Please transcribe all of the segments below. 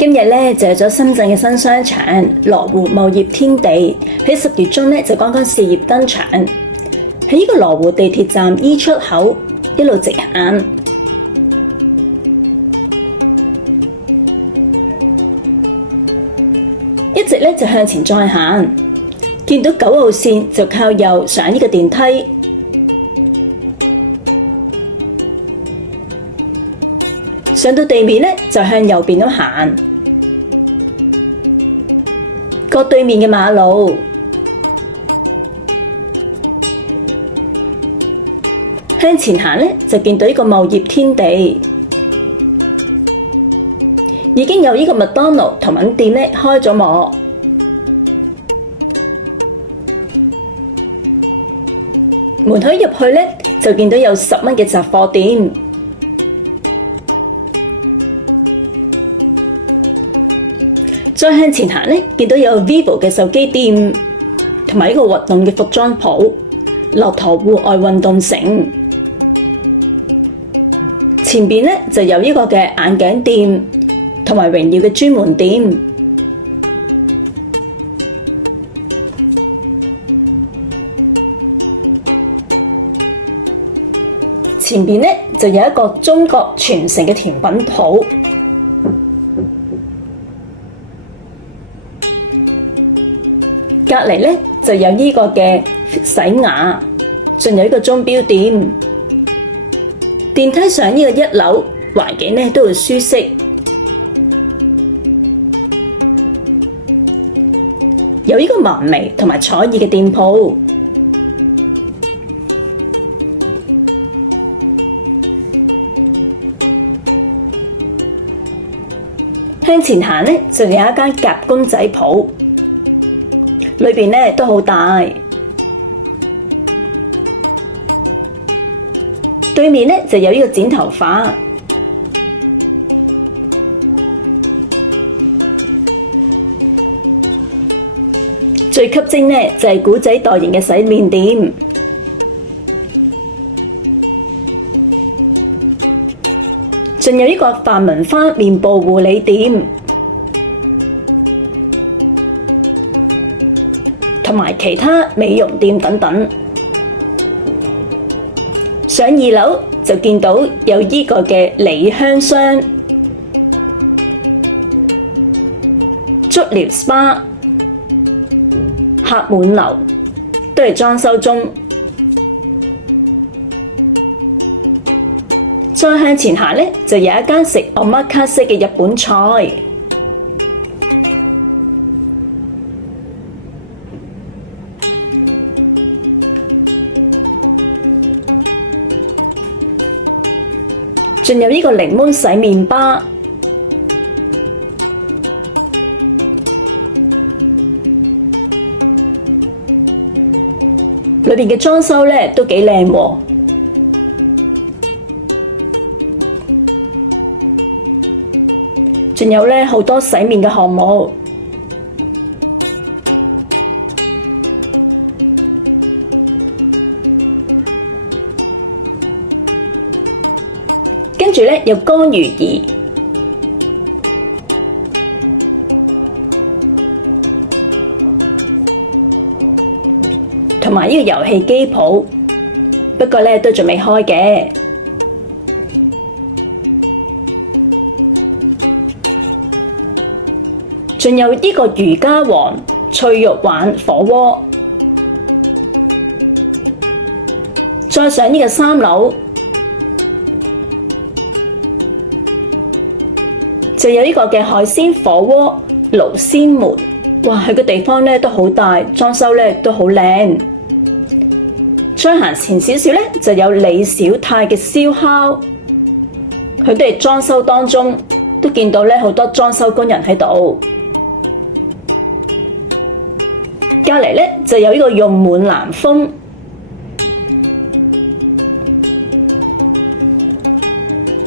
今日咧就有咗深圳嘅新商場羅湖茂業天地喺10月中咧就剛剛試業登場，喺呢個羅湖地鐵站 E 出口一路直行，一直咧就向前再行，見到9號線就靠右上呢個電梯。上到地面咧，就向右邊咁行，過對面嘅馬路，向前行咧就見到呢個茂業天地，已經有呢個麥當勞同品店咧開咗幕，門口入去咧就見到有10蚊嘅雜貨店。再向前行咧，見到有 Vivo 嘅手機店，同埋呢個活動嘅服裝鋪，駱駝戶外運動城。前邊咧就有呢個嘅眼鏡店，同埋榮耀嘅專門店。前邊咧就有一個中國傳承嘅甜品鋪。隔籬咧就有呢個嘅洗牙，仲有呢個鐘錶店。電梯上呢個1樓，環境咧都好舒適，有呢個紋眉同埋彩耳嘅店鋪。向前行咧就有一間夾公仔鋪。裏邊咧都好大，對面咧就有呢個剪頭髮，最吸睛咧就係古仔代言嘅洗面店，仲有呢個范文花面部護理店。同埋其他美容店等等，上2樓就見到有呢個嘅李香霜、足療 SPA、客滿樓，都係裝修中。再向前行咧，就有一間食 omakase 嘅日本菜。仲有呢個檸檬洗面吧，裏面嘅裝修咧都幾靚喎。仲有咧好多洗面嘅項目。跟住咧有江如儀，同埋呢個遊戲機鋪，不過咧都仲未開嘅。仲有呢個瑜伽王脆肉丸火鍋，再上呢個3樓。就有呢個嘅海鮮火鍋蘆鮮門，哇！佢個地方咧都好大，裝修咧都好靚。再行前少少咧，就有李小泰嘅燒烤，佢都係裝修當中，都見到咧好多裝修工人喺度。隔籬咧就有呢個用滿南風，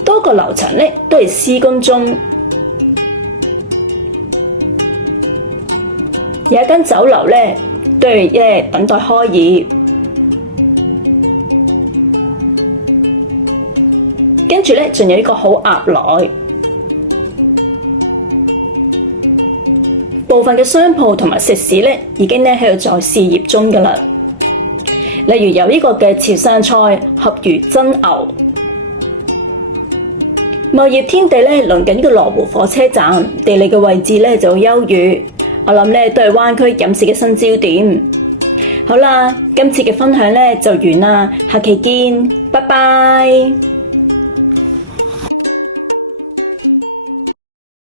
多個樓層咧都係施工中。有一間酒樓咧，都係等待開業。跟住咧，仲有呢個好鴨來，部分嘅商鋪同埋食肆咧已經咧喺度在試業中㗎啦。例如有呢個嘅潮汕菜合魚蒸牛。茂業天地咧鄰近呢個羅湖火車站，地理嘅位置咧就好優越，我諗咧都係灣區飲食嘅新焦點。好啦，今次嘅分享咧就完啦，下期見，拜拜。